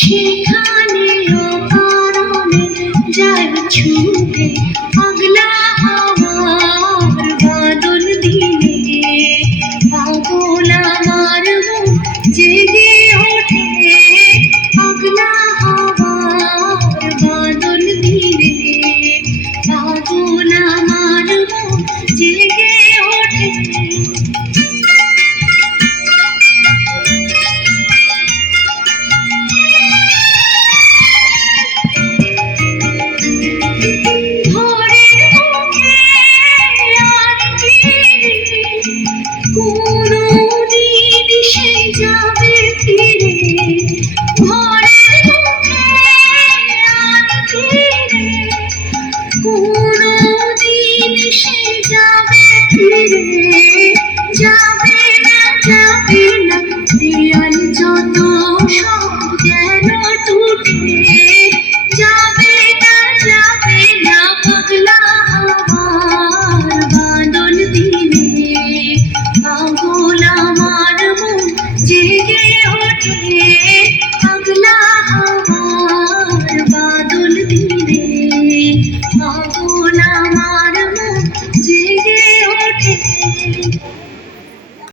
সেখানে অকারণে যাই ছুটে পাগলা হওয়ার বাদল দিনে, পাগল আমার মন জেগে ওঠে পাগলা হওয়ার বাদল দিনে, পাগল আমার মন জেগে ওঠে। যাবে না